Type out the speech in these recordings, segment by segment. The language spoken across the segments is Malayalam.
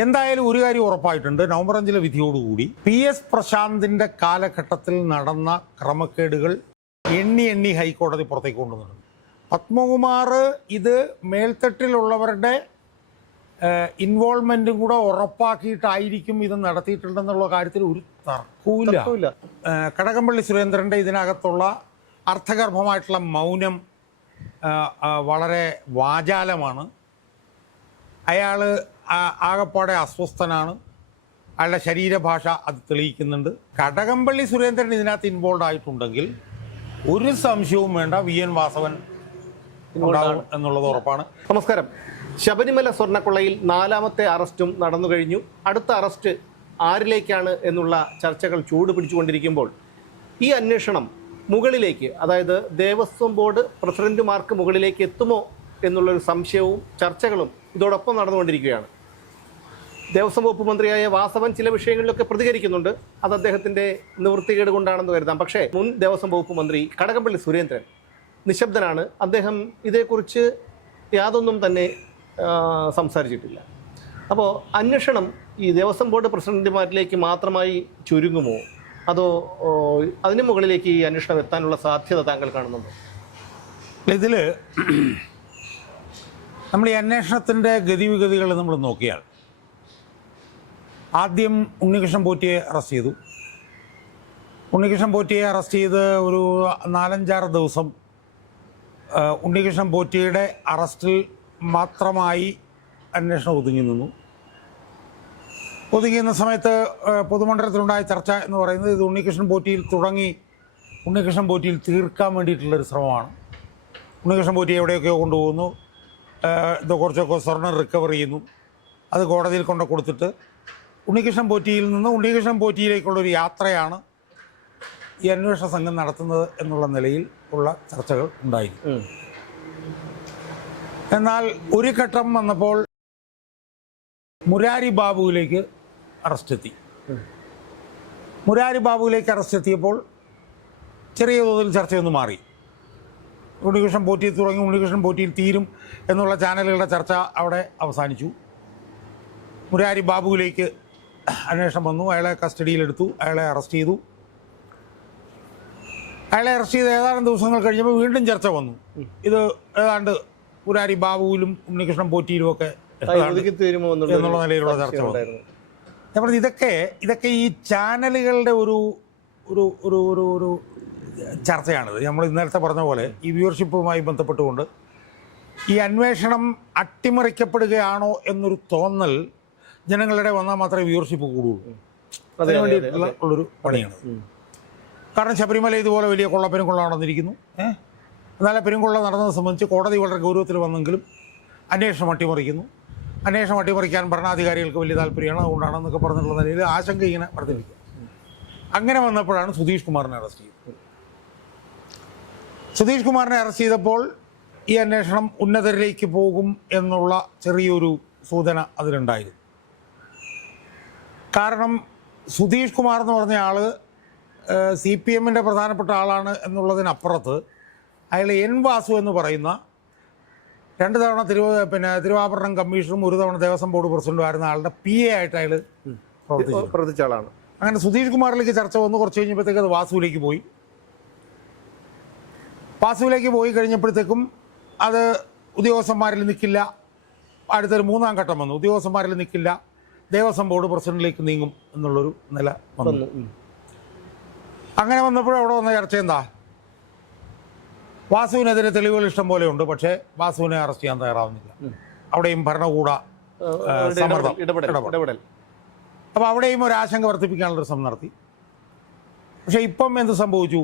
എന്തായാലും ഒരു കാര്യം ഉറപ്പായിട്ടുണ്ട്. നവംബർ അഞ്ചിലെ വിധിയോടുകൂടി പി എസ് പ്രശാന്തിന്റെ കാലഘട്ടത്തിൽ നടന്ന ക്രമക്കേടുകൾ എണ്ണി എണ്ണി ഹൈക്കോടതി പുറത്തേക്ക് കൊണ്ടുവന്നിട്ടുണ്ട് പത്മകുമാർ ഇത് മേൽത്തട്ടിലുള്ളവരുടെ ഇൻവോൾവ്മെന്റും കൂടെ ഉറപ്പാക്കിയിട്ടായിരിക്കും ഇത് നടത്തിയിട്ടുണ്ടെന്നുള്ള കാര്യത്തിൽ ഒരു തർക്കവുമില്ല തർക്കവുമില്ല. കടകംപള്ളി സുരേന്ദ്രന്റെ ഇതിനകത്തുള്ള അർത്ഥഗർഭമായിട്ടുള്ള മൗനം വളരെ വാചാലമാണ്. അയാൾ ആകപ്പാടെ അസ്വസ്ഥനാണ്. അയാളുടെ ശരീരഭാഷ അത് തെളിയിക്കുന്നുണ്ട്. കടകംപള്ളി സുരേന്ദ്രൻ ഇതിനകത്ത് ഇൻവോൾവ് ആയിട്ടുണ്ടെങ്കിൽ ഒരു സംശയവും വേണ്ട. വി എൻ വാസവൻ എന്നുള്ളത് ഉറപ്പാണ്. നമസ്കാരം. ശബരിമല സ്വർണക്കൊള്ളയിൽ നാലാമത്തെ അറസ്റ്റും നടന്നു കഴിഞ്ഞു. അടുത്ത അറസ്റ്റ് ആരിലേക്കാണ് എന്നുള്ള ചർച്ചകൾ ചൂട് പിടിച്ചുകൊണ്ടിരിക്കുമ്പോൾ ഈ അന്വേഷണം മുകളിലേക്ക് അതായത് ദേവസ്വം ബോർഡ് പ്രസിഡന്റുമാർക്ക് മുകളിലേക്ക് എത്തുമോ എന്നുള്ളൊരു സംശയവും ചർച്ചകളും ഇതോടൊപ്പം നടന്നുകൊണ്ടിരിക്കുകയാണ്. ദേവസ്വം വകുപ്പ് മന്ത്രിയായ വാസവൻ ചില വിഷയങ്ങളിലൊക്കെ പ്രതികരിക്കുന്നുണ്ട്. അത് അദ്ദേഹത്തിന്റെ നിവൃത്തികേട് കൊണ്ടാണെന്ന് കരുതാം. പക്ഷേ മുൻ ദേവസ്വം വകുപ്പ് മന്ത്രി കടകംപള്ളി സുരേന്ദ്രൻ നിശബ്ദനാണ്. അദ്ദേഹം ഇതേക്കുറിച്ച് യാതൊന്നും തന്നെ സംസാരിച്ചിട്ടില്ല. അപ്പോൾ അന്വേഷണം ഈ ദേവസ്വം ബോർഡ് പ്രസിഡന്റുമാരിലേക്ക് മാത്രമായി ചുരുങ്ങുമോ? അതോ അതിന് മുകളിലേക്ക് ഈ അന്വേഷണം എത്താനുള്ള സാധ്യത താങ്കൾ കാണുന്നുണ്ടോ? ഇതിൽ നമ്മൾ ഈ അന്വേഷണത്തിന്റെ ഗതിവിഗതികൾ നമ്മൾ നോക്കിയാൽ ആദ്യം ഉണ്ണികൃഷ്ണൻ പോറ്റിയെ അറസ്റ്റ് ചെയ്തു. ഉണ്ണികൃഷ്ണൻ പോറ്റിയെ അറസ്റ്റ് ചെയ്ത് ഒരു നാലഞ്ചാറ് ദിവസം ഉണ്ണികൃഷ്ണൻ പോറ്റിയുടെ അറസ്റ്റിൽ മാത്രമായി അന്വേഷണം ഒതുങ്ങി നിന്നു. ഒതുങ്ങിയുന്ന സമയത്ത് പൊതുമണ്ഡലത്തിലുണ്ടായ ചർച്ച എന്ന് പറയുന്നത് ഇത് ഉണ്ണികൃഷ്ണൻ പോറ്റിയിൽ തുടങ്ങി ഉണ്ണികൃഷ്ണൻ പോറ്റിയിൽ തീർക്കാൻ വേണ്ടിയിട്ടുള്ളൊരു ശ്രമമാണ്. ഉണ്ണികൃഷ്ണൻ പോറ്റി എവിടെയൊക്കെയോ കൊണ്ടുപോകുന്നു. ഇത് കുറച്ചൊക്കെ സ്വർണം റിക്കവർ ചെയ്യുന്നു. അത് കോടതിയിൽ കൊണ്ട് കൊടുത്തിട്ട് ഉണ്ണികൃഷ്ണൻ പോറ്റിയിൽ നിന്ന് ഉണ്ണികൃഷ്ണൻ പോറ്റിയിലേക്കുള്ളൊരു യാത്രയാണ് ഈ അന്വേഷണ സംഘം നടത്തുന്നത് എന്നുള്ള നിലയിൽ ഉള്ള ചർച്ചകൾ ഉണ്ടായിരുന്നു എന്നാൽ ഒരു ഘട്ടം വന്നപ്പോൾ മുരാരി ബാബുവിലേക്ക് അറസ്റ്റ് എത്തി മുരാരി ബാബുവിലേക്ക് അറസ്റ്റ് എത്തിയപ്പോൾ ചെറിയ തോതിൽ ചർച്ചയൊന്ന് മാറി. ഉണ്ണികൃഷ്ണൻ പോറ്റി തുടങ്ങി ഉണ്ണികൃഷ്ണൻ പോറ്റിയിൽ തീരും എന്നുള്ള ചാനലുകളുടെ ചർച്ച അവിടെ അവസാനിച്ചു. മുരാരി ബാബുവിലേക്ക് അന്വേഷണം വന്നു. അയാളെ കസ്റ്റഡിയിലെടുത്തു. അയാളെ അറസ്റ്റ് ചെയ്തു. അയാളെ അറസ്റ്റ് ചെയ്ത് ഏതാനും ദിവസങ്ങൾ കഴിഞ്ഞപ്പോൾ വീണ്ടും ചർച്ച വന്നു. ഇത് ഏതാണ്ട് പുരാരി ബാബുവിലും ഉണ്ണികൃഷ്ണൻ പോറ്റിയിലും ഒക്കെ എന്നുള്ള നിലയിലുള്ള ചർച്ച വന്നു. ഞാൻ പറഞ്ഞു ഇതൊക്കെ ഇതൊക്കെ ഈ ചാനലുകളുടെ ഒരു ഒരു ഒരു ഒരു ഒരു ചർച്ചയാണിത്. നമ്മൾ ഇന്നലത്തെ പറഞ്ഞ പോലെ ഈ വ്യൂവർഷിപ്പുമായി ബന്ധപ്പെട്ടുകൊണ്ട് ഈ അന്വേഷണം അട്ടിമറിക്കപ്പെടുകയാണോ എന്നൊരു തോന്നൽ ജനങ്ങളുടെ വന്നാൽ മാത്രമേ വ്യൂവർഷിപ്പ് കൂടുള്ളൂ. അതിനു വേണ്ടിയിട്ടുള്ള ഉള്ളൊരു പണിയാണ്. കാരണം ശബരിമല ഇതുപോലെ വലിയ കൊള്ളപ്പെരുംകൊള്ള നടന്നിരിക്കുന്നു ഏഹ് എന്നാൽ പെരുംകൊള്ള നടന്നത് സംബന്ധിച്ച് കോടതി വളരെ ഗൗരവത്തിൽ വന്നെങ്കിലും അന്വേഷണം അട്ടിമറിക്കുന്നു. അന്വേഷണം അട്ടിമറിക്കാൻ ഭരണാധികാരികൾക്ക് വലിയ താല്പര്യമാണ്. അതുകൊണ്ടാണെന്നൊക്കെ പറഞ്ഞിട്ടുള്ള നിലയിൽ ആശങ്ക ഇങ്ങനെ വർദ്ധിപ്പിക്കുക. അങ്ങനെ വന്നപ്പോഴാണ് സുധീഷ് കുമാറിനെ അറസ്റ്റ് ചെയ്തത്. സുധീഷ് കുമാറിനെ അറസ്റ്റ് ചെയ്തപ്പോൾ ഈ അന്വേഷണം ഉന്നതരിലേക്ക് പോകും എന്നുള്ള ചെറിയൊരു സൂചന അതിലുണ്ടായിരുന്നു. കാരണം സുധീഷ് കുമാർ എന്ന് പറഞ്ഞ ആൾ സി പി എമ്മിന്റെ പ്രധാനപ്പെട്ട ആളാണ് എന്നുള്ളതിനപ്പുറത്ത് അയാൾ എൻ വാസു എന്ന് പറയുന്ന രണ്ട് തവണ തിരുവ പിന്നെ തിരുവാഭരണം കമ്മീഷണറും ഒരു തവണ ദേവസ്വം ബോർഡ് പ്രസിഡന്റും ആയിരുന്ന ആളുടെ പി എ ആയിട്ട് അയാൾ പ്രവർത്തിച്ച ആളാണ്. അങ്ങനെ സുധീഷ് കുമാറിലേക്ക് ചർച്ച വന്നു. കുറച്ച് കഴിഞ്ഞപ്പോഴത്തേക്ക് അത് വാസുവിലേക്ക് പോയി. വാസുവിലേക്ക് പോയി കഴിഞ്ഞപ്പോഴത്തേക്കും അത് ഉദ്യോഗസ്ഥന്മാരിൽ നിൽക്കില്ല. അടുത്തൊരു മൂന്നാം ഘട്ടം വന്നു. ഉദ്യോഗസ്ഥന്മാരിൽ നിൽക്കില്ല. ദേവസ്വം ബോർഡ് പ്രസിഡന്റിലേക്ക് നീങ്ങും എന്നുള്ളൊരു നില വന്നു. അങ്ങനെ വന്നപ്പോഴും അവിടെ വന്ന ചർച്ച എന്താ? വാസുവിനെതിരെ തെളിവുകൾ ഇഷ്ടം പോലെ ഉണ്ട് പക്ഷേ വാസുവിനെ അറസ്റ്റ് ചെയ്യാൻ തയ്യാറാവുന്നില്ല. അവിടെയും ഭരണകൂട അപ്പൊ സമ്മർദ്ദം, ഇടപെടൽ ഇടപെടൽ. ഇടപെടൽ. അപ്പോൾ അവിടെയും ഒരു ആശങ്ക വർദ്ധിപ്പിക്കാനുള്ള ശ്രമം നടത്തി. പക്ഷേ ഇപ്പം എന്ത് സംഭവിച്ചു?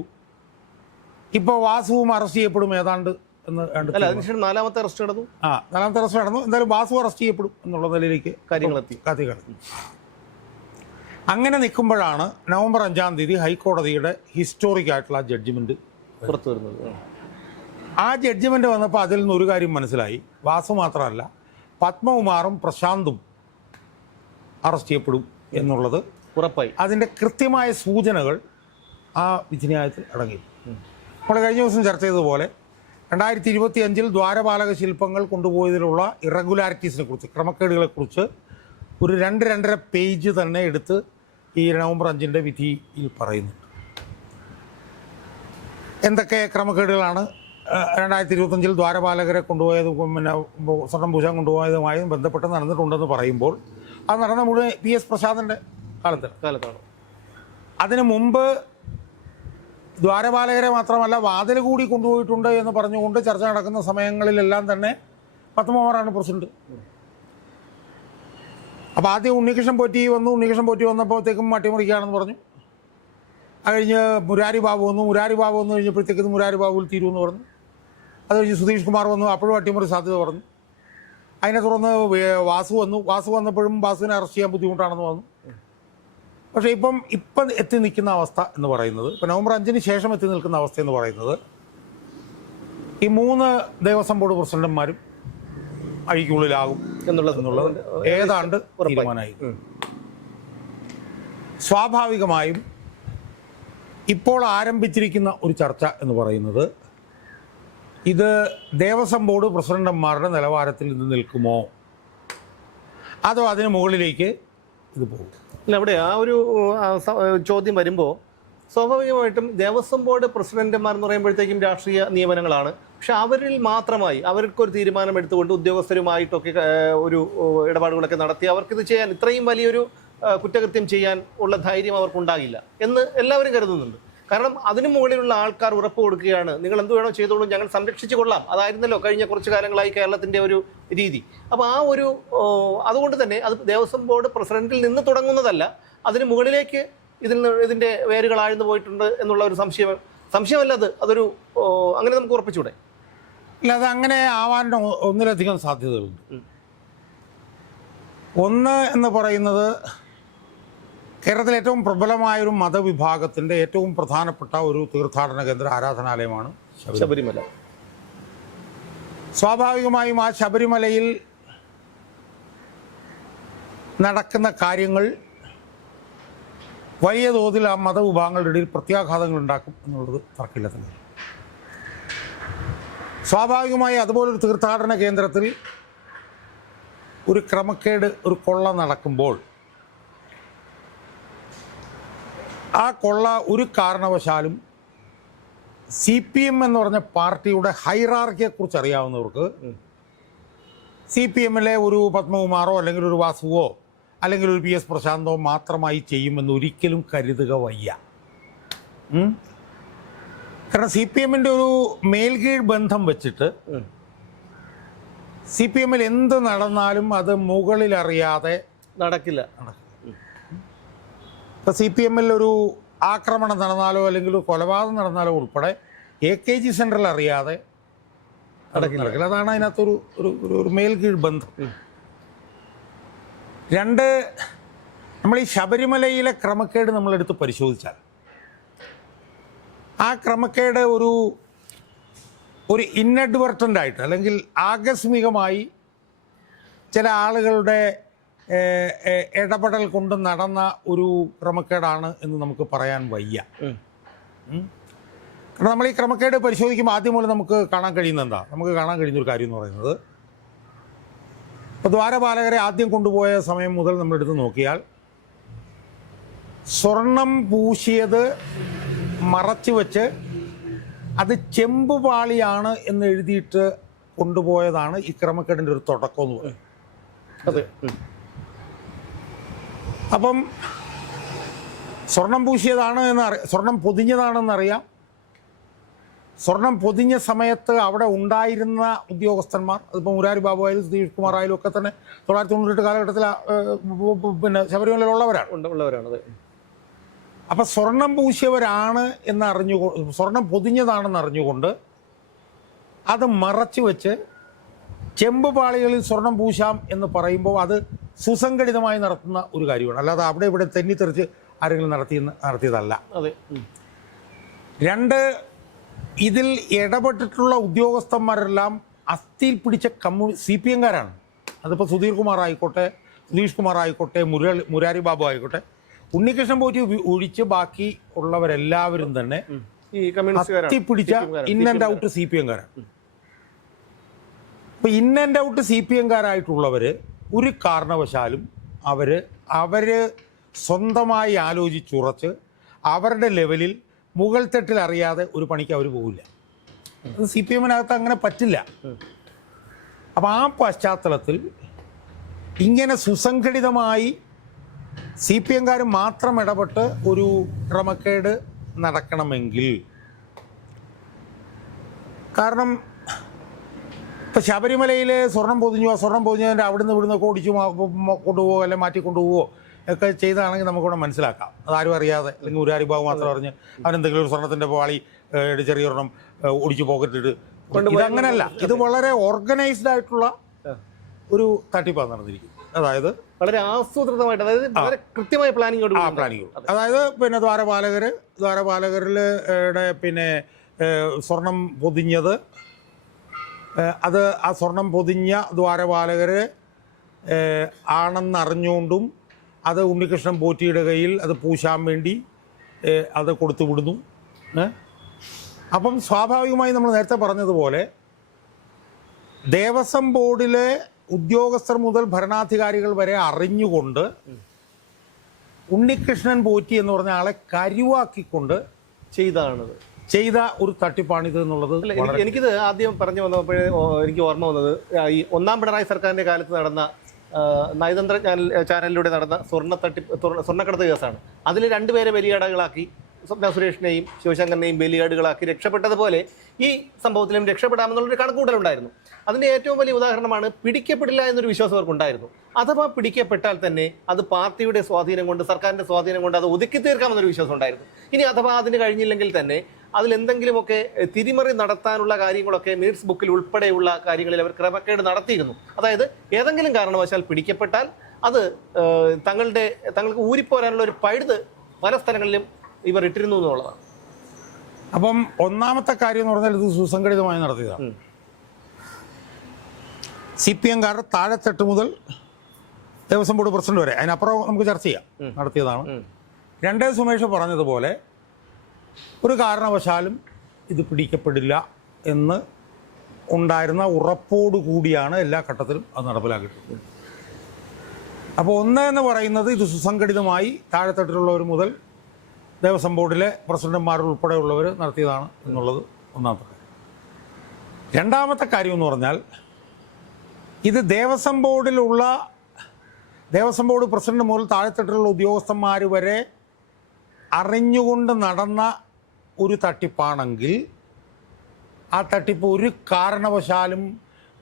ഇപ്പോൾ വാസുവും അറസ്റ്റ് ചെയ്യപ്പെടും ഏതാണ്ട് എന്ന് അല്ല അതിനുശേഷം നാലാമത്തെ അറസ്റ്റ് നടന്നു? ആ നാലാമത്തെ അറസ്റ്റ് നടന്നു. എന്തായാലും വാസു അറസ്റ്റ് ചെയ്യപ്പെടും എന്നുള്ള നിലയിലേക്ക് കാര്യങ്ങളെത്തി. കത്തിക്കണം അങ്ങനെ നിൽക്കുമ്പോഴാണ് നവംബർ അഞ്ചാം തീയതി ഹൈക്കോടതിയുടെ ഹിസ്റ്റോറിക് ആയിട്ടുള്ള ജഡ്ജ്മെന്റ് പുറത്തു വരുന്നത്. ആ. ജഡ്ജ്മെന്റ് വന്നപ്പോൾ അതിൽ നിന്ന് ഒരു കാര്യം മനസ്സിലായി. വാസു മാത്രമല്ല പത്മകുമാറും പ്രശാന്തും അറസ്റ്റ് ചെയ്യപ്പെടും എന്നുള്ളത് ഉറപ്പായി. അതിന്റെ കൃത്യമായ സൂചനകൾ ആ വിധിന്യായത്തിൽ അടങ്ങി. നമ്മൾ കഴിഞ്ഞ ദിവസം ചർച്ച ചെയ്തതുപോലെ രണ്ടായിരത്തി ഇരുപത്തി അഞ്ചിൽ ദ്വാരപാലക ശില്പങ്ങൾ കൊണ്ടുപോയതിലുള്ള ഇറഗുലാരിറ്റീസിനെ കുറിച്ച് ക്രമക്കേടുകളെ കുറിച്ച് ഒരു രണ്ട് രണ്ടര പേജ് തന്നെ എടുത്ത് ഈ നവംബർ അഞ്ചിന്റെ വിധിയിൽ പറയുന്നുണ്ട്. എന്തൊക്കെ ക്രമക്കേടുകളാണ്? രണ്ടായിരത്തി ഇരുപത്തഞ്ചിൽ ദ്വാരപാലകരെ കൊണ്ടുപോയത് പിന്നെ സ്വർണം പൂശാൻ കൊണ്ടുപോയതുമായി ബന്ധപ്പെട്ട് നടന്നിട്ടുണ്ടെന്ന് പറയുമ്പോൾ അത് നടന്ന മുഴുവൻ പി എസ് പ്രസാദിന്റെ കാലത്ത് കാലത്താണ്. അതിനു മുമ്പ് ദ്വാരപാലകരെ മാത്രമല്ല വാതിൽ കൂടി കൊണ്ടുപോയിട്ടുണ്ട് എന്ന് പറഞ്ഞുകൊണ്ട് ചർച്ച നടക്കുന്ന സമയങ്ങളിലെല്ലാം തന്നെ പത്മകുമാറാണ് പ്രസിഡന്റ്. അപ്പോൾ ആദ്യം ഉണ്ണികൃഷ്ണൻ പോറ്റി വന്നു. ഉണ്ണികൃഷ്ണൻ പോറ്റി വന്നപ്പോഴത്തേക്കും അട്ടിമറിക്കുകയാണെന്ന് പറഞ്ഞു. അത് കഴിഞ്ഞ് മുരാരി ബാബു വന്നു. മുരാരി ബാബു വന്നു കഴിഞ്ഞപ്പോഴത്തേക്കും മുരാരി ബാബുവിൽ തീരുമെന്ന് പറഞ്ഞു. അത് കഴിഞ്ഞ് സുധീഷ് കുമാർ വന്നു. അപ്പോഴും അട്ടിമറി സാധ്യത പറഞ്ഞു. അതിനെ തുടർന്ന് വാസു വന്നു. വാസു വന്നപ്പോഴും വാസുവിനെ അറസ്റ്റ് ചെയ്യാൻ ബുദ്ധിമുട്ടാണെന്ന് പറഞ്ഞു. പക്ഷേ ഇപ്പം ഇപ്പം എത്തി നിൽക്കുന്ന അവസ്ഥ എന്ന് പറയുന്നത് ഇപ്പം നവംബർ അഞ്ചിന് ശേഷം എത്തി നിൽക്കുന്ന അവസ്ഥ എന്ന് പറയുന്നത് ഈ മൂന്ന് ദേവസ്വം ബോർഡ് പ്രസിഡന്റുമാരും അഴിക്കുള്ളിലാകും എന്നുള്ളത് എന്നുള്ളത് ഏതാണ്ട് തീരുമാനമായി സ്വാഭാവികമായും ഇപ്പോൾ ആരംഭിച്ചിരിക്കുന്ന ഒരു ചർച്ച എന്ന് പറയുന്നത് ഇത് ദേവസ്വം ബോർഡ് പ്രസിഡന്റന്മാരുടെ നിലവാരത്തിൽ നിന്ന് നിൽക്കുമോ? അതോ അതിന് മുകളിലേക്ക് ഇത് പോകും? അല്ല അവിടെ ആ ഒരു ചോദ്യം വരുമ്പോൾ സ്വാഭാവികമായിട്ടും ദേവസ്വം ബോർഡ് പ്രസിഡന്റുമാർ എന്ന് പറയുമ്പോഴത്തേക്കും രാഷ്ട്രീയ നിയമനങ്ങളാണ്. പക്ഷെ അവരിൽ മാത്രമായി അവർക്കൊരു തീരുമാനം എടുത്തുകൊണ്ട് ഉദ്യോഗസ്ഥരുമായിട്ടൊക്കെ ഒരു ഇടപാടുകളൊക്കെ നടത്തി അവർക്കിത് ചെയ്യാൻ ഇത്രയും വലിയൊരു കുറ്റകൃത്യം ചെയ്യാൻ ഉള്ള ധൈര്യം അവർക്കുണ്ടാകില്ല എന്ന് എല്ലാവരും കരുതുന്നുണ്ട്. കാരണം അതിനു മുകളിലുള്ള ആൾക്കാർ ഉറപ്പ് കൊടുക്കുകയാണ്. നിങ്ങൾ എന്ത് വേണോ ചെയ്തോളൂ ഞങ്ങൾ സംരക്ഷിച്ചു കൊള്ളാം. അതായിരുന്നല്ലോ കഴിഞ്ഞ കുറച്ച് കാലങ്ങളായി കേരളത്തിന്റെ ഒരു രീതി. അപ്പോൾ ആ ഒരു അതുകൊണ്ട് തന്നെ അത് ദേവസ്വം ബോർഡ് പ്രസിഡന്റിൽ നിന്ന് തുടങ്ങുന്നതല്ല അതിന് മുകളിലേക്ക് ഇതിൽ നിന്ന് ഇതിന്റെ വേരുകൾ ആഴ്ന്നു പോയിട്ടുണ്ട് എന്നുള്ള ഒരു സംശയം സംശയമല്ല അത്. അതൊരു അങ്ങനെ നമുക്ക് ഉറപ്പിച്ചൂടെ? ഇല്ല അത് അങ്ങനെ ആവാൻ ഒന്നിലധികം സാധ്യതകളുണ്ട്. ഒന്ന് എന്ന് പറയുന്നത് കേരളത്തിലെ ഏറ്റവും പ്രബലമായ ഒരു മതവിഭാഗത്തിന്റെ ഏറ്റവും പ്രധാനപ്പെട്ട ഒരു തീർത്ഥാടന കേന്ദ്ര ആരാധനാലയമാണ് ശബരിമല. സ്വാഭാവികമായും ആ ശബരിമലയിൽ നടക്കുന്ന കാര്യങ്ങൾ വലിയ തോതിൽ ആ മതവിഭാഗങ്ങളുടെ ഇടയിൽ പ്രത്യാഘാതങ്ങൾ ഉണ്ടാക്കും എന്നുള്ളത് തർക്കില്ല തന്നെ. സ്വാഭാവികമായി അതുപോലൊരു തീർത്ഥാടന കേന്ദ്രത്തിൽ ഒരു ക്രമക്കേട് ഒരു കൊള്ള നടക്കുമ്പോൾ ആ കൊള്ള ഒരു കാരണവശാലും സി പി എം എന്ന് പറഞ്ഞ പാർട്ടിയുടെ ഹൈറാർക്കിയെക്കുറിച്ച് അറിയാവുന്നവർക്ക് സി പി എമ്മിലെ ഒരു പത്മകുമാറോ അല്ലെങ്കിൽ ഒരു വാസുവോ അല്ലെങ്കിൽ ഒരു പി എസ് പ്രശാന്തോ മാത്രമായി ചെയ്യുമെന്ന് ഒരിക്കലും കരുതുക വയ്യ. കാരണം സി പി എമ്മിന്റെ ഒരു മേൽകീഴ് ബന്ധം വെച്ചിട്ട്. സി പി എമ്മിൽ എന്ത് നടന്നാലും അത് മുകളിലറിയാതെ നടക്കില്ല. നടക്കില്ല. ഇപ്പോൾ സി പി എമ്മിൽ ഒരു ആക്രമണം നടന്നാലോ അല്ലെങ്കിൽ ഒരു കൊലപാതകം നടന്നാലോ ഉൾപ്പെടെ എ കെ ജി സെന്ററിൽ അറിയാതെ നടക്കില്ല. അതാണ് അതിനകത്തൊരു ഒരു ഒരു മേൽ കീഴ് ബന്ധം. രണ്ട് നമ്മൾ ഈ ശബരിമലയിലെ ക്രമക്കേട് നമ്മൾ നമ്മളെടുത്ത് പരിശോധിച്ചാൽ ആ ക്രമക്കേട് ഒരു ഒരു ഇന്നഡ്വർട്ടന്റ് ആയിട്ട് അല്ലെങ്കിൽ ആകസ്മികമായി ചില ആളുകളുടെ ഇടപെടൽ കൊണ്ട് നടന്ന ഒരു ക്രമക്കേടാണ് എന്ന് നമുക്ക് പറയാൻ വയ്യ. കാരണം നമ്മൾ ഈ ക്രമക്കേട് പരിശോധിക്കുമ്പോൾ ആദ്യം മുതൽ നമുക്ക് കാണാൻ കഴിയുന്ന എന്താ? നമുക്ക് കാണാൻ കഴിയുന്ന ഒരു കാര്യം എന്ന് പറയുന്നത് ഇപ്പോൾ ദ്വാരപാലകരെ ആദ്യം കൊണ്ടുപോയ സമയം മുതൽ നമ്മൾ എടുത്ത് നോക്കിയാൽ സ്വർണം പൂശിയത് മറച്ചു വെച്ച് അത് ചെമ്പുപാളിയാണ് എന്ന് എഴുതിയിട്ട് കൊണ്ടുപോയതാണ് ഈ ക്രമക്കേടിന്റെ ഒരു തുടക്കം എന്ന് പറയുന്നത്. അതെ. അപ്പം സ്വർണം പൂശിയതാണ് എന്ന് അറിയാം സ്വർണം പൊതിഞ്ഞതാണെന്നറിയാം. സ്വർണം പൊതിഞ്ഞ സമയത്ത് അവിടെ ഉണ്ടായിരുന്ന ഉദ്യോഗസ്ഥന്മാർ അതിപ്പോൾ മുരാരി ബാബു ആയാലും സുധീഷ് കുമാർ ആയാലും ഒക്കെ തന്നെ തൊള്ളായിരത്തി തൊണ്ണൂറ്റെട്ട് കാലഘട്ടത്തിൽ പിന്നെ ശബരിമലയിലുള്ളവരാണ് ഉള്ളവരാണത് ഉള്ളവരാണ് അപ്പം സ്വർണം പൂശിയവരാണ് എന്ന് അറിഞ്ഞുകൊണ്ട് സ്വർണം പൊതിഞ്ഞതാണെന്ന് അറിഞ്ഞുകൊണ്ട് അത് മറച്ചു വെച്ച് ചെമ്പ് പാളികളിൽ സ്വർണം പൂശാം എന്ന് പറയുമ്പോൾ അത് സുസംഘടിതമായി നടത്തുന്ന ഒരു കാര്യമാണ്. അല്ലാതെ അവിടെ ഇവിടെ തെന്നിത്തെറിച്ച് ആരെങ്കിലും നടത്തി നടത്തിയതല്ല. അതെ. രണ്ട് ഇതിൽ ഇടപെട്ടിട്ടുള്ള ഉദ്യോഗസ്ഥന്മാരെല്ലാം അസ്ഥിയിൽ പിടിച്ച കമ്മ്യൂണി സി പി എംകാരാണ്. അതിപ്പോൾ സുധീർ കുമാർ ആയിക്കോട്ടെ സുധീഷ് കുമാർ ആയിക്കോട്ടെ മുരളി മുരാരി ബാബു ആയിക്കോട്ടെ ഉണ്ണികൃഷ്ണൻ പോറ്റി ഒഴിച്ച് ബാക്കി ഉള്ളവരെല്ലാവരും തന്നെ അസ്ഥി പിടിച്ച. In and out C P എംകാരാണ്. അപ്പൊ in and out C P എംകാരായിട്ടുള്ളവർ ഒരു കാരണവശാലും അവർ അവർ സ്വന്തമായി ആലോചിച്ചുറച്ച് അവരുടെ ലെവലിൽ മുകൾ തട്ടിൽ അറിയാതെ ഒരു പണിക്ക് അവർ പോകില്ല അത് സി പി എമ്മിനകത്ത് അങ്ങനെ പറ്റില്ല. അപ്പം ആ പശ്ചാത്തലത്തിൽ ഇങ്ങനെ സുസംഘടിതമായി സി പി എംകാർ മാത്രം ഇടപെട്ട് ഒരു ക്രമക്കേട് നടക്കണമെങ്കിൽ കാരണം ഇപ്പം ശബരിമലയിൽ സ്വർണം പൊതിഞ്ഞോ സ്വർണം പൊതിഞ്ഞതിന്റെ അവിടുന്ന് ഇവിടുന്ന് ഒക്കെ ഓടിച്ചു കൊണ്ടുപോകുമോ അല്ലെങ്കിൽ മാറ്റി കൊണ്ടുപോകുമോ ഒക്കെ ചെയ്താണെങ്കിൽ നമുക്കിവിടെ മനസ്സിലാക്കാം. അതാരും അറിയാതെ അല്ലെങ്കിൽ ഒരു അരിഭാവ് മാത്രം അറിഞ്ഞ് അവനെന്തെങ്കിലും ഒരു സ്വർണത്തിന്റെ പാളി ചെറിയ ചെറിയൊരെണ്ണം ഒടിച്ചു പോക്കറ്റിട്ട് ഇതങ്ങനല്ല. ഇത് വളരെ ഓർഗനൈസ്ഡ് ആയിട്ടുള്ള ഒരു തട്ടിപ്പാണ് നടന്നിരിക്കുന്നത്. അതായത് വളരെ ആസൂത്രിതമായിട്ട് അതായത് വളരെ കൃത്യമായ പ്ലാനിങ്ങോട് ആ പ്ലാനിങ് അതായത് പിന്നെ ദ്വാരപാലകർ ദ്വാരപാലകരിൽ പിന്നെ സ്വർണം പൊതിഞ്ഞത് അത് ആ സ്വർണം പൊതിഞ്ഞ ദ്വാരപാലകർ ആണെന്നറിഞ്ഞുകൊണ്ടും അത് ഉണ്ണികൃഷ്ണൻ പോറ്റിയുടെ കയ്യിൽ അത് പൂശാൻ വേണ്ടി അത് കൊടുത്തു വിടുന്നു. അപ്പം സ്വാഭാവികമായി നമ്മൾ നേരത്തെ പറഞ്ഞതുപോലെ ദേവസ്വം ബോർഡിലെ ഉദ്യോഗസ്ഥർ മുതൽ ഭരണാധികാരികൾ വരെ അറിഞ്ഞുകൊണ്ട് ഉണ്ണികൃഷ്ണൻ പോറ്റി എന്ന് പറഞ്ഞ ആളെ കരുവാക്കിക്കൊണ്ട് ചെയ്താണത്. ചെയ്ത ഒരു തട്ടിപ്പാണിത് എന്നുള്ളത് എനിക്കിത് ആദ്യം പറഞ്ഞു വന്നപ്പോഴേ എനിക്ക് ഓർമ്മ വന്നത് ഈ ഒന്നാം പിണറായി സർക്കാരിന്റെ കാലത്ത് നടന്ന നയതന്ത്ര ചാനൽ ചാനലിലൂടെ നടന്ന സ്വർണ തട്ടിപ്പ് സ്വർണ- സ്വർണക്കടത്ത് കേസാണ്. അതിൽ രണ്ടുപേരെ ബലിയാടകളാക്കി സ്വപ്ന സുരേഷിനെയും ശിവശങ്കറിനെയും ബലിയാടുകളാക്കി രക്ഷപ്പെട്ടതുപോലെ ഈ സംഭവത്തിലും രക്ഷപ്പെടാമെന്നുള്ളൊരു കണക്കൂട്ടലുണ്ടായിരുന്നു. അതിന്റെ ഏറ്റവും വലിയ ഉദാഹരണമാണ് പിടിക്കപ്പെടില്ല എന്നൊരു വിശ്വാസം അവർക്കുണ്ടായിരുന്നു. അഥവാ പിടിക്കപ്പെട്ടാൽ തന്നെ അത് പാർട്ടിയുടെ സ്വാധീനം കൊണ്ട് സർക്കാരിന്റെ സ്വാധീനം കൊണ്ട് അത് ഒതുക്കി തീർക്കാമെന്നൊരു വിശ്വാസം ഉണ്ടായിരുന്നു. ഇനി അഥവാ അതിന് കഴിഞ്ഞില്ലെങ്കിൽ തന്നെ എഹ്, തിരിമറി നടത്താനുള്ള കാര്യങ്ങളൊക്കെ മിനിറ്റ്സ് ബുക്കിൽ ഉൾപ്പെടെയുള്ള കാര്യങ്ങളിൽ അവർ ക്രമക്കേട് നടത്തിയിരുന്നു. അതായത് ഏതെങ്കിലും കാരണവശാൽ പിടിക്കപ്പെട്ടാൽ അത് തങ്ങളുടെ തങ്ങൾക്ക് ഊരിപ്പോരാനുള്ള ഒരു പഴുത് പല സ്ഥലങ്ങളിലും ഇവർ ഇട്ടിരുന്നു എന്നുള്ളതാണ്. അപ്പം ഒന്നാമത്തെ കാര്യം എന്ന് പറഞ്ഞാൽ ഇത് സുസംഘടിതമായി നടത്തിയതാണ്. സി പി എംകാർ താഴെത്തട്ട് മുതൽ ദേവസ്വം ബോർഡ് പ്രസിഡന്റ് വരെ അതിനപ്പുറം നമുക്ക് ചർച്ച ചെയ്യാം. നടത്തിയതാണ്. രണ്ടേ സുമേഷ് പറഞ്ഞതുപോലെ ഒരു കാരണവശാലും ഇത് പിടിക്കപ്പെടില്ല എന്ന് ഉണ്ടായിരുന്ന ഉറപ്പോടു കൂടിയാണ് എല്ലാ ഘട്ടത്തിലും അത് നടപ്പിലാക്കിയിട്ടുള്ളത്. അപ്പോൾ ഒന്ന് എന്ന് പറയുന്നത് ഇത് സുസംഘടിതമായി താഴെത്തട്ടിലുള്ളവർ മുതൽ ദേവസ്വം ബോർഡിലെ പ്രസിഡന്റുമാർ ഉൾപ്പെടെയുള്ളവർ നടത്തിയതാണ് എന്നുള്ളത് ഒന്നാമത്തെ കാര്യം. രണ്ടാമത്തെ കാര്യം എന്ന് പറഞ്ഞാൽ ഇത് ദേവസ്വം ബോർഡിലുള്ള ദേവസ്വം ബോർഡ് പ്രസിഡന്റ് മുതൽ താഴെത്തട്ടിലുള്ള ഉദ്യോഗസ്ഥന്മാർ വരെ അറിഞ്ഞുകൊണ്ട് നടന്ന ഒരു തട്ടിപ്പാണെങ്കിൽ ആ തട്ടിപ്പ് ഒരു കാരണവശാലും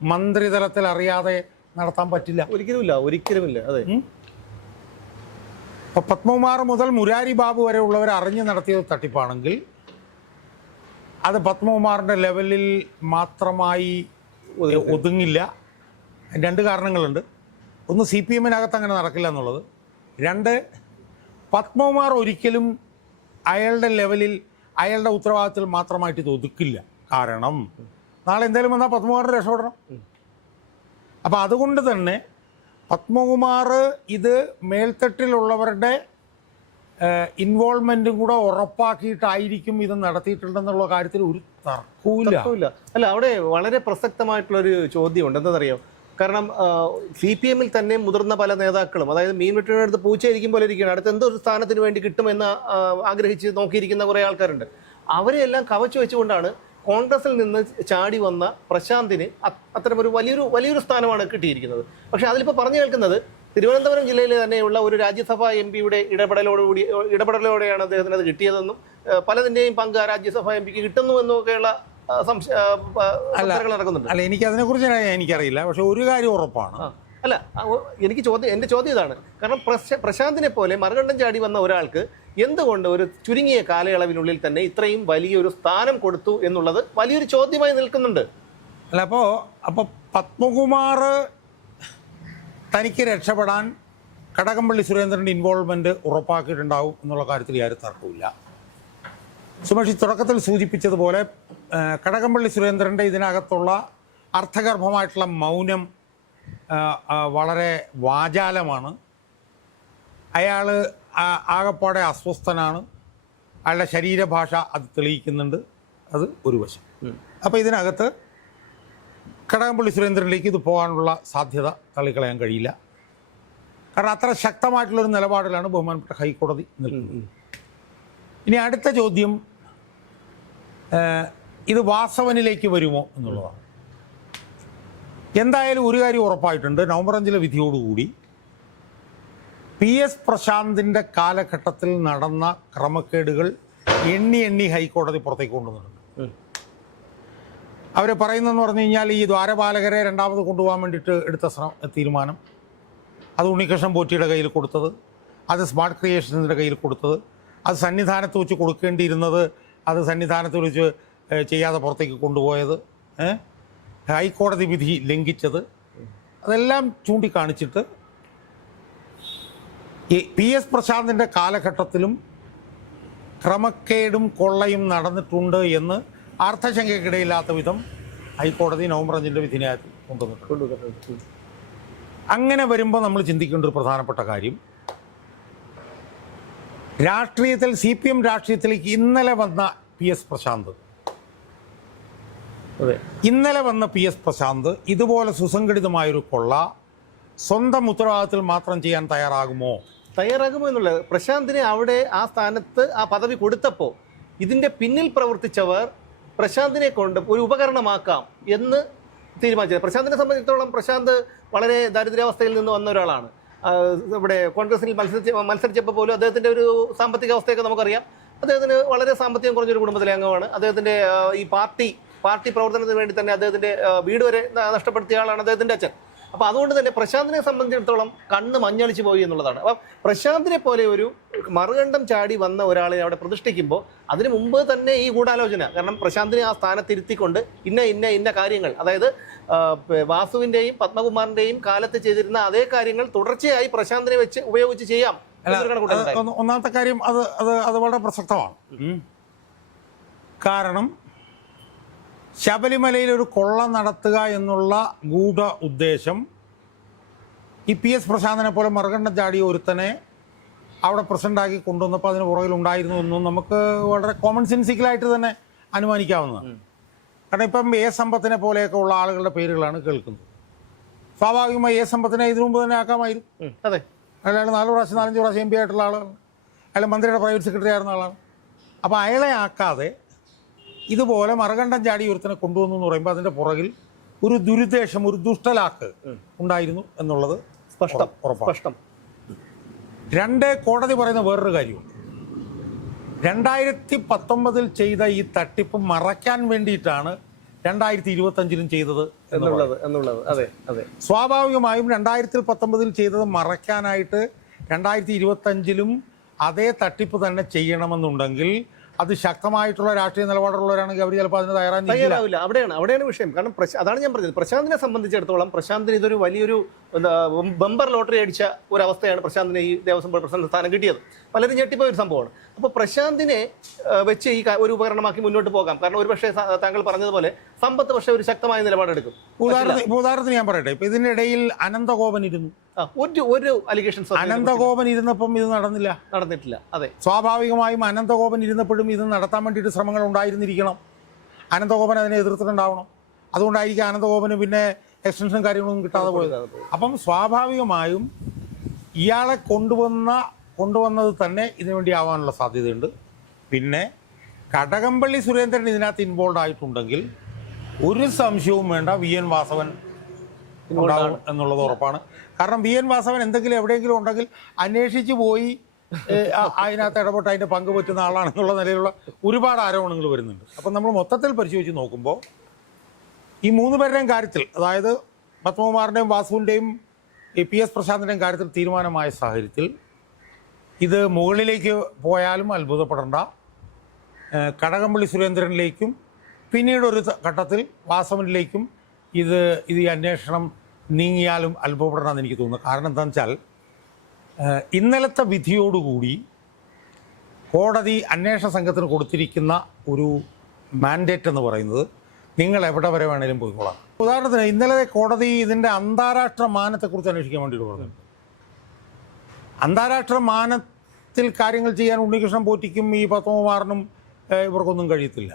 മന്ത്രിതലത്തിൽ അറിയാതെ നടത്താൻ പറ്റില്ല. ഒരിക്കലുമില്ല ഒരിക്കലുമില്ല അതെ. ഇപ്പൊ പത്മകുമാർ മുതൽ മുരാരി ബാബു വരെ ഉള്ളവർ അറിഞ്ഞു നടത്തിയത് തട്ടിപ്പാണെങ്കിൽ അത് പത്മകുമാറിന്റെ ലെവലിൽ മാത്രമായി ഒതുങ്ങില്ല. രണ്ട് കാരണങ്ങളുണ്ട്. ഒന്ന് സി പി എമ്മിനകത്ത് അങ്ങനെ നടക്കില്ല എന്നുള്ളത്. രണ്ട് പത്മകുമാർ ഒരിക്കലും അയാളുടെ ലെവലിൽ അയാളുടെ ഉത്തരവാദിത്തത്തിൽ മാത്രമായിട്ട് ഇത് ഒതുക്കില്ല. കാരണം നാളെ എന്തായാലും വന്നാൽ പത്മകുമാറിന് രക്ഷപ്പെടണം. അപ്പം അതുകൊണ്ട് തന്നെ പത്മകുമാർ ഇത് മേൽത്തട്ടിലുള്ളവരുടെ ഇൻവോൾവ്മെന്റും കൂടെ ഉറപ്പാക്കിയിട്ടായിരിക്കും ഇത് നടത്തിയിട്ടുണ്ടെന്നുള്ള കാര്യത്തിൽ ഒരു തർക്കവുമില്ല. അല്ല അവിടെ വളരെ പ്രസക്തമായിട്ടുള്ള ഒരു ചോദ്യമുണ്ട്. എന്താണെന്നറിയോ കാരണം സി പി എമ്മിൽ തന്നെ മുതിർന്ന പല നേതാക്കളും അതായത് മീൻ വെട്ടിനടുത്ത് അടുത്ത് ഇരിക്കും പോലെ ഇരിക്കുകയാണ്. അടുത്ത് എന്തോ ഒരു സ്ഥാനത്തിന് വേണ്ടി കിട്ടുമെന്ന് ആഗ്രഹിച്ച് നോക്കിയിരിക്കുന്ന കുറേ ആൾക്കാരുണ്ട്. അവരെയെല്ലാം കവച്ചു വെച്ചുകൊണ്ടാണ് കോൺഗ്രസിൽ നിന്ന് ചാടി വന്ന പ്രശാന്തിന് അത്തരമൊരു വലിയൊരു വലിയൊരു സ്ഥാനമാണ് കിട്ടിയിരിക്കുന്നത്. പക്ഷേ അതിലിപ്പോൾ പറഞ്ഞു കേൾക്കുന്നത് തിരുവനന്തപുരം ജില്ലയിൽ തന്നെയുള്ള ഒരു രാജ്യസഭാ എം പിയുടെ ഇടപെടലോടുകൂടി ഇടപെടലോടെയാണ് അദ്ദേഹത്തിന് അത് കിട്ടിയതെന്നും പലതിന്റെയും പങ്ക് രാജ്യസഭാ എം പിക്ക് കിട്ടുന്നു അല്ല എനിക്ക് അതിനെക്കുറിച്ച് എനിക്കറിയില്ല. പക്ഷെ ഒരു കാര്യം ഉറപ്പാണ്. അല്ല എനിക്ക് ചോദ്യം എന്റെ ചോദ്യം ഇതാണ്. കാരണം പ്രശാന്തിനെ പോലെ മറുകണ്ഠം ചാടി വന്ന ഒരാൾക്ക് എന്തുകൊണ്ട് ഒരു ചുരുങ്ങിയ കാലയളവിനുള്ളിൽ തന്നെ ഇത്രയും വലിയൊരു സ്ഥാനം കൊടുത്തു എന്നുള്ളത് വലിയൊരു ചോദ്യമായി നിൽക്കുന്നുണ്ട്. അല്ല അപ്പോൾ അപ്പോൾ പത്മകുമാർ തനിക്ക് രക്ഷപ്പെടാൻ കടകംപള്ളി സുരേന്ദ്രന്റെ ഇൻവോൾവ്മെന്റ് ഉറപ്പാക്കിയിട്ടുണ്ടാവും എന്നുള്ള കാര്യത്തിൽ യാതൊരു തർക്കവുമില്ല. സുമേഷ് തുടക്കത്തിൽ സൂചിപ്പിച്ചതുപോലെ കടകംപള്ളി സുരേന്ദ്രന്റെ ഇതിനകത്തുള്ള അർത്ഥഗർഭമായിട്ടുള്ള മൗനം വളരെ വാചാലമാണ്. അയാൾ ആകപ്പാടെ അസ്വസ്ഥനാണ്. അയാളുടെ ശരീരഭാഷ അത് തെളിയിക്കുന്നുണ്ട്. അത് ഒരു വശം. അപ്പോൾ ഇതിനകത്ത് കടകംപള്ളി സുരേന്ദ്രനിലേക്ക് ഇത് പോകാനുള്ള സാധ്യത തള്ളിക്കളയാൻ കഴിയില്ല. കാരണം അത്ര ശക്തമായിട്ടുള്ളൊരു നിലപാടിലാണ് ബഹുമാനപ്പെട്ട ഹൈക്കോടതി നിൽക്കുന്നത്. ഇനി അടുത്ത ചോദ്യം ഇത് വാസവനിലേക്ക് വരുമോ എന്നുള്ളതാണ് എന്തായാലും ഒരു കാര്യം ഉറപ്പായിട്ടുണ്ട് നവംബർ അഞ്ചിലെ വിധിയോടുകൂടി പി എസ് പ്രശാന്തിന്റെ കാലഘട്ടത്തിൽ നടന്ന ക്രമക്കേടുകൾ എണ്ണി എണ്ണി ഹൈക്കോടതി പുറത്തേക്ക് കൊണ്ടുവന്നിട്ടുണ്ട്. അവർ പറയുന്നതെന്ന് പറഞ്ഞു കഴിഞ്ഞാൽ ഈ ദ്വാരപാലകരെ രണ്ടാമത് കൊണ്ടുപോകാൻ വേണ്ടിയിട്ട് എടുത്ത തീരുമാനം അത് ഉണ്ണികൃഷ്ണൻ പോറ്റിയുടെ കയ്യിൽ കൊടുത്തത് അത് സ്മാർട്ട് ക്രിയേഷൻസിന്റെ കയ്യിൽ കൊടുത്തത് അത് സന്നിധാനത്ത് വെച്ച് കൊടുക്കേണ്ടിയിരുന്നത് അത് സന്നിധാനത്ത് വെച്ച് ചെയ്യാതെ പുറത്തേക്ക് കൊണ്ടുപോയത് ഹൈക്കോടതി വിധി ലംഘിച്ചത്. അതെല്ലാം ചൂണ്ടിക്കാണിച്ചിട്ട് ഈ പി എസ് പ്രശാന്തിന്റെ കാലഘട്ടത്തിലും ക്രമക്കേടും കൊള്ളയും നടന്നിട്ടുണ്ട് എന്ന് അർത്ഥശങ്കയ്ക്കിടയില്ലാത്ത വിധം ഹൈക്കോടതി നവംബർ അഞ്ചിന്റെ വിധിനകത്ത് കൊണ്ടുവന്നിട്ടുണ്ട്. അങ്ങനെ വരുമ്പോൾ നമ്മൾ ചിന്തിക്കേണ്ട ഒരു പ്രധാനപ്പെട്ട കാര്യം രാഷ്ട്രീയത്തിൽ സി പി എം രാഷ്ട്രീയത്തിലേക്ക് ഇന്നലെ വന്ന പി എസ് പ്രശാന്ത്. ഇന്നലെ വന്ന പി എസ് പ്രശാന്ത് ഇതുപോലെ സുസംഘടിതമായൊരു കൊള്ള സ്വന്തം ഉത്തരവാദിത്തത്തിൽ മാത്രം ചെയ്യാൻ തയ്യാറാകുമോ? തയ്യാറാകുമോ എന്നുള്ളത് പ്രശാന്തിനെ അവിടെ ആ സ്ഥാനത്ത് ആ പദവി കൊടുത്തപ്പോൾ ഇതിന്റെ പിന്നിൽ പ്രവർത്തിച്ചവർ പ്രശാന്തിനെ കൊണ്ട് ഒരു ഉപകരണമാക്കാം എന്ന് തീരുമാനിച്ചത്. പ്രശാന്തിനെ സംബന്ധിച്ചിടത്തോളം പ്രശാന്ത് വളരെ ദാരിദ്ര്യാവസ്ഥയിൽ നിന്ന് വന്ന ഒരാളാണ്. ഇവിടെ കോൺഗ്രസിൽ മത്സരിച്ച് മത്സരിച്ചപ്പോൾ പോലും അദ്ദേഹത്തിന്റെ ഒരു സാമ്പത്തിക അവസ്ഥയൊക്കെ നമുക്കറിയാം. അദ്ദേഹത്തിന് വളരെ സാമ്പത്തികം കുറഞ്ഞൊരു കുടുംബത്തിലെ അംഗമാണ്. അദ്ദേഹത്തിന്റെ ഈ പാർട്ടി പാർട്ടി പ്രവർത്തനത്തിന് വേണ്ടി തന്നെ അദ്ദേഹത്തിന്റെ വീട് വരെ നഷ്ടപ്പെടുത്തിയ ആളാണ് അദ്ദേഹത്തിന്റെ അച്ഛൻ. അപ്പൊ അതുകൊണ്ട് തന്നെ പ്രശാന്തിനെ സംബന്ധിച്ചിടത്തോളം കണ്ണ് മഞ്ഞളിച്ചു പോയി എന്നുള്ളതാണ്. അപ്പം പ്രശാന്തിനെ പോലെ ഒരു മറുകണ്ഠം ചാടി വന്ന ഒരാളെ അവിടെ പ്രതിഷ്ഠിക്കുമ്പോൾ അതിന് മുമ്പ് തന്നെ ഈ ഗൂഢാലോചന കാരണം പ്രശാന്തിനെ ആ സ്ഥാനത്തിരുത്തിക്കൊണ്ട് ഇന്ന ഇന്ന ഇന്ന കാര്യങ്ങൾ അതായത് വാസുവിന്റെയും പത്മകുമാറിന്റെയും കാലത്ത് ചെയ്തിരുന്ന അതേ കാര്യങ്ങൾ തുടർച്ചയായി പ്രശാന്തിനെ വെച്ച് ഉപയോഗിച്ച് ചെയ്യാം. ഒന്നാമത്തെ കാര്യം അത് അത് അത് വളരെ പ്രസക്തമാണ്. കാരണം ശബരിമലയിൽ ഒരു കൊള്ള നടത്തുക എന്നുള്ള ഗൂഢ ഉദ്ദേശം ഈ പി എസ് പ്രശാന്തനെ പോലെ മറുകണ്ഠം ചാടിയ ഒരുത്തനെ അവിടെ പ്രസിഡന്റാക്കി കൊണ്ടുവന്നപ്പോൾ അതിന് പുറകിൽ ഉണ്ടായിരുന്നു എന്നും നമുക്ക് വളരെ കോമൺ സെൻസിക്കലായിട്ട് തന്നെ അനുമാനിക്കാവുന്നതാണ്. കാരണം ഇപ്പം എ സമ്പത്തിനെ പോലെയൊക്കെ ഉള്ള ആളുകളുടെ പേരുകളാണ് കേൾക്കുന്നത്. സ്വാഭാവികമായി എ സമ്പത്തിനെ ഇതിനു മുമ്പ് തന്നെ ആക്കാമായിരുന്നു. അതെ. അയാൾ നാല് പ്രാവശ്യം നാലഞ്ച് പ്രാവശ്യം എം പി ആയിട്ടുള്ള ആളാണ്. അയാൾ മന്ത്രിയുടെ പ്രൈവറ്റ് സെക്രട്ടറി ആയിരുന്ന ആളാണ്. അപ്പോൾ അയാളെ ആക്കാതെ ഇതുപോലെ മറകണ്ഠം ചാടി ഒരുത്തനെ കൊണ്ടുവന്നു എന്ന് പറയുമ്പോൾ അതിന്റെ പുറകിൽ ഒരു ദുരുദ്ദേശം ഒരു ദുഷ്ടലാക്ക് ഉണ്ടായിരുന്നു എന്നുള്ളത് സ്പഷ്ടം സ്പഷ്ടം. രണ്ട് കോടതി പറയുന്ന വേറൊരു കാര്യമുണ്ട്. രണ്ടായിരത്തി പത്തൊമ്പതിൽ ചെയ്ത ഈ തട്ടിപ്പ് മറയ്ക്കാൻ വേണ്ടിയിട്ടാണ് രണ്ടായിരത്തി ഇരുപത്തഞ്ചിലും ചെയ്തത് എന്നുള്ളത് എന്നുള്ളത്. അതെ അതെ. സ്വാഭാവികമായും രണ്ടായിരത്തി പത്തൊമ്പതിൽ ചെയ്തത് മറയ്ക്കാനായിട്ട് രണ്ടായിരത്തി ഇരുപത്തഞ്ചിലും അതേ തട്ടിപ്പ് തന്നെ ചെയ്യണമെന്നുണ്ടെങ്കിൽ അത് ശക്തമായിട്ടുള്ള രാഷ്ട്രീയ നിലപാടുള്ളവരാണെങ്കിൽ അവർ ചിലപ്പോൾ അതിന് തയ്യാറാവില്ല. അവിടെയാണ് അവിടെയാണ് വിഷയം. കാരണം അതാണ് ഞാൻ പറഞ്ഞത്. പ്രശാന്തിനെ സംബന്ധിച്ചിടത്തോളം പ്രശാന്തിന് ഇതൊരു വലിയൊരു ബമ്പർ ലോട്ടറി അടിച്ച ഒരു അവസ്ഥയാണ് പ്രശാന്തിനെ ഈ ദേവസ്വം ബോർഡ് പ്രസിഡന്റ് സ്ഥാനം കിട്ടിയത്. പലരും ഞെട്ടിപ്പോയ ഒരു സംഭവമാണ്. അപ്പോൾ പ്രശാന്തിനെ വെച്ച് ഈ ഒരു ഉപകരണമാക്കി മുന്നോട്ട് പോകാം. കാരണം ഒരുപക്ഷെ താങ്കൾ പറഞ്ഞതുപോലെ സമ്പത്ത് പക്ഷേ ഒരു ശക്തമായ നിലപാടെടുക്കും. ഉദാഹരണത്തിന് ഞാൻ പറയട്ടെ. ഇപ്പൊ ഇതിനിടയിൽ അനന്തഗോപൻ ഇരുന്നു. ഒരു ഒരു അലിഗേഷൻസ് അനന്തഗോപൻ ഇരുന്നപ്പം ഇത് നടന്നില്ല? നടന്നിട്ടില്ല. അതെ. സ്വാഭാവികമായും അനന്തഗോപൻ ഇരുന്നപ്പോഴും ഇത് നടത്താൻ വേണ്ടിയിട്ട് ശ്രമങ്ങൾ ഉണ്ടായിരുന്നിരിക്കണം. അനന്തഗോപൻ അതിനെ എതിർത്തിട്ടുണ്ടാവണം. അതുകൊണ്ടായിരിക്കും അനന്തഗോപന് പിന്നെ എക്സ്റ്റൻഷൻ കാര്യങ്ങളൊന്നും കിട്ടാതെ പോയത്. അപ്പം സ്വാഭാവികമായും ഇയാളെ കൊണ്ടുവന്ന കൊണ്ടുവന്നത് തന്നെ ഇതിനുവേണ്ടി ആവാനുള്ള സാധ്യതയുണ്ട്. പിന്നെ കടകംപള്ളി സുരേന്ദ്രൻ ഇതിനകത്ത് ഇൻവോൾവ് ആയിട്ടുണ്ടെങ്കിൽ ഒരു സംശയവും വേണ്ട വി എൻ വാസവൻ ഉണ്ടാകും എന്നുള്ളത് ഉറപ്പാണ്. കാരണം വി എൻ വാസവൻ എന്തെങ്കിലും എവിടെയെങ്കിലും ഉണ്ടെങ്കിൽ അന്വേഷിച്ച് പോയി അതിനകത്ത് ഇടപെട്ട് അതിന്റെ പങ്ക് പറ്റുന്ന ആളാണെന്നുള്ള നിലയിലുള്ള ഒരുപാട് ആരോപണങ്ങൾ വരുന്നുണ്ട്. അപ്പം നമ്മൾ മൊത്തത്തിൽ പരിശോധിച്ച് നോക്കുമ്പോൾ ഈ മൂന്ന് പേരുടെയും കാര്യത്തിൽ അതായത് പത്മകുമാറിന്റെയും വാസുവിന്റെയും എ പി എസ് പ്രശാന്തിന്റെയും കാര്യത്തിൽ തീരുമാനമായ സാഹചര്യത്തിൽ ഇത് മുകളിലേക്ക് പോയാലും അത്ഭുതപ്പെടേണ്ട. കടകംപള്ളി സുരേന്ദ്രനിലേക്കും പിന്നീട് ഒരു ഘട്ടത്തിൽ വാസവനിലേക്കും ഇത് ഇത് ഈ അന്വേഷണം നീങ്ങിയാലും അത്ഭുതപ്പെടണമെന്ന് എനിക്ക് തോന്നുന്നു. കാരണം എന്താണെന്ന് വെച്ചാൽ ഇന്നലത്തെ വിധിയോടുകൂടി കോടതി അന്വേഷണ സംഘത്തിന് കൊടുത്തിരിക്കുന്ന ഒരു മാൻഡേറ്റ് എന്ന് പറയുന്നത് നിങ്ങൾ എവിടെ വരെ വേണേലും പോയിക്കോളാം. ഉദാഹരണത്തിന് ഇന്നലെ കോടതി ഇതിന്റെ അന്താരാഷ്ട്ര മാനത്തെക്കുറിച്ച് അന്വേഷിക്കാൻ വേണ്ടിയിട്ട് പറഞ്ഞു. അന്താരാഷ്ട്ര മാനത്തിൽ കാര്യങ്ങൾ ചെയ്യാൻ ഉണ്ണികൃഷ്ണൻ പോറ്റിക്കും ഈ പത്മകുമാറിനും ഇവർക്കൊന്നും കഴിയത്തില്ല.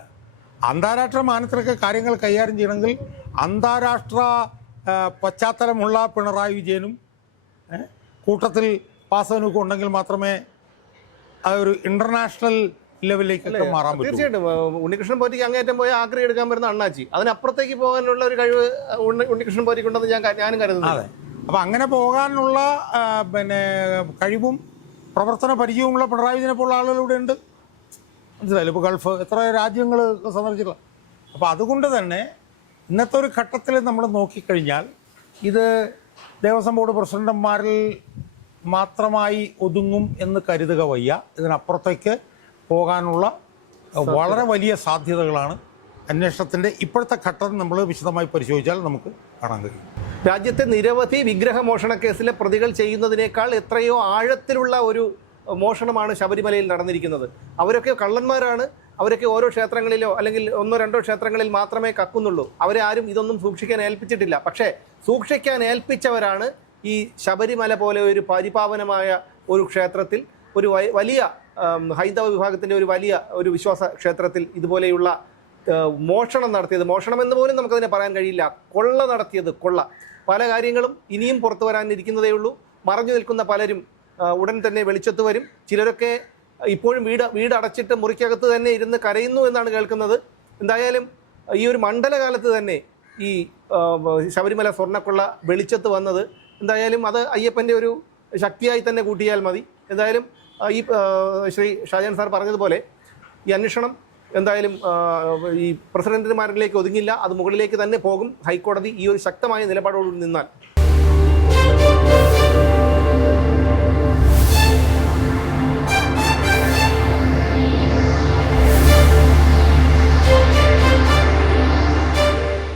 അന്താരാഷ്ട്ര മാനത്തിലൊക്കെ കാര്യങ്ങൾ കൈകാര്യം ചെയ്യണമെങ്കിൽ അന്താരാഷ്ട്ര പശ്ചാത്തലമുള്ള പിണറായി വിജയനും കൂട്ടത്തിൽ വാസവനുക്കും ഉണ്ടെങ്കിൽ മാത്രമേ ആ ഒരു ഇന്റർനാഷണൽ ലെവലിലേക്കൊക്കെ മാറാൻ പറ്റും തീർച്ചയായിട്ടും. ഉണ്ണികൃഷ്ണൻ പോറ്റിക്ക് അങ്ങേറ്റം പോയി ആക്രി എടുക്കാൻ വരുന്ന അണ്ണാച്ചി. അതിനപ്പുറത്തേക്ക് പോകാനുള്ള ഒരു കഴിവ് ഉണ്ണി ഉണ്ണികൃഷ്ണൻ പോറ്റിക്കുണ്ടെന്ന് ഞാൻ ഞാനും കരുതുന്നു. അതെ. അപ്പൊ അങ്ങനെ പോകാനുള്ള പിന്നെ കഴിവും പ്രവർത്തന പരിചയവുമുള്ള പിണറായി വിജയനെ പോലുള്ള ആളുകൾ ഇവിടെ ഉണ്ട്. മനസ്സിലായില്ല? ഇപ്പോൾ ഗൾഫ് എത്ര രാജ്യങ്ങൾ സന്ദർശിച്ചിട്ടുള്ള. അപ്പോൾ അതുകൊണ്ട് തന്നെ ഇന്നത്തെ ഒരു ഘട്ടത്തിൽ നമ്മൾ നോക്കിക്കഴിഞ്ഞാൽ ഇത് ദേവസ്വം ബോർഡ് പ്രസിഡന്റുമാരിൽ മാത്രമായി ഒതുങ്ങും എന്ന് കരുതുക വയ്യ. ഇതിനപ്പുറത്തേക്ക് പോകാനുള്ള വളരെ വലിയ സാധ്യതകളാണ് അന്വേഷണത്തിന്റെ ഇപ്പോഴത്തെ ഘട്ടം നമ്മൾ വിശദമായി പരിശോധിച്ചാൽ നമുക്ക് കാണാൻ കഴിയും. രാജ്യത്തെ നിരവധി വിഗ്രഹ മോഷണ കേസിലെ പ്രതികൾ ചെയ്യുന്നതിനേക്കാൾ എത്രയോ ആഴത്തിലുള്ള ഒരു മോഷണമാണ് ശബരിമലയിൽ നടന്നിരിക്കുന്നത്. അവരൊക്കെ കള്ളന്മാരാണ്. അവരൊക്കെ ഓരോ ക്ഷേത്രങ്ങളിലോ അല്ലെങ്കിൽ ഒന്നോ രണ്ടോ ക്ഷേത്രങ്ങളിൽ മാത്രമേ കക്കുന്നുള്ളൂ. അവരെ ആരും ഇതൊന്നും സൂക്ഷിക്കാൻ ഏൽപ്പിച്ചിട്ടില്ല. പക്ഷേ സൂക്ഷിക്കാൻ ഏൽപ്പിച്ചവരാണ് ഈ ശബരിമല പോലെ ഒരു പരിപാവനമായ ഒരു ക്ഷേത്രത്തിൽ ഒരു വലിയ ഹൈന്ദവ വിഭാഗത്തിന്റെ ഒരു വലിയ ഒരു വിശ്വാസ ക്ഷേത്രത്തിൽ ഇതുപോലെയുള്ള മോഷണം നടത്തിയത്. മോഷണം എന്ന് പോലും നമുക്കതിനെ പറയാൻ കഴിയില്ല. കൊള്ള നടത്തിയത് കൊള്ള. പല കാര്യങ്ങളും ഇനിയും പുറത്തു വരാനിരിക്കുന്നതേ ഉള്ളൂ. മറഞ്ഞു നിൽക്കുന്ന പലരും ഉടൻ തന്നെ വെളിച്ചത്ത് വരും. ചിലരൊക്കെ ഇപ്പോഴും വീട് വീട് അടച്ചിട്ട് മുറിക്കകത്ത് തന്നെ ഇരുന്ന് കരയുന്നു എന്നാണ് കേൾക്കുന്നത്. എന്തായാലും ഈ ഒരു മണ്ഡലകാലത്ത് തന്നെ ഈ ശബരിമല സ്വർണക്കൊള്ള വെളിച്ചത്ത് വന്നത്. എന്തായാലും അത് അയ്യപ്പന്റെ ഒരു ശക്തിയായി തന്നെ കൂട്ടിയാൽ മതി. എന്തായാലും ഈ ശ്രീ ഷാജാൻ സാർ പറഞ്ഞതുപോലെ ഈ അന്വേഷണം എന്തായാലും ഈ പ്രസിഡന്റുമാരിലേക്ക് ഒതുങ്ങില്ല അത് മുകളിലേക്ക് തന്നെ പോകും. ഹൈക്കോടതി ഈ ഒരു ശക്തമായ നിലപാടോട് നിന്നാൽ.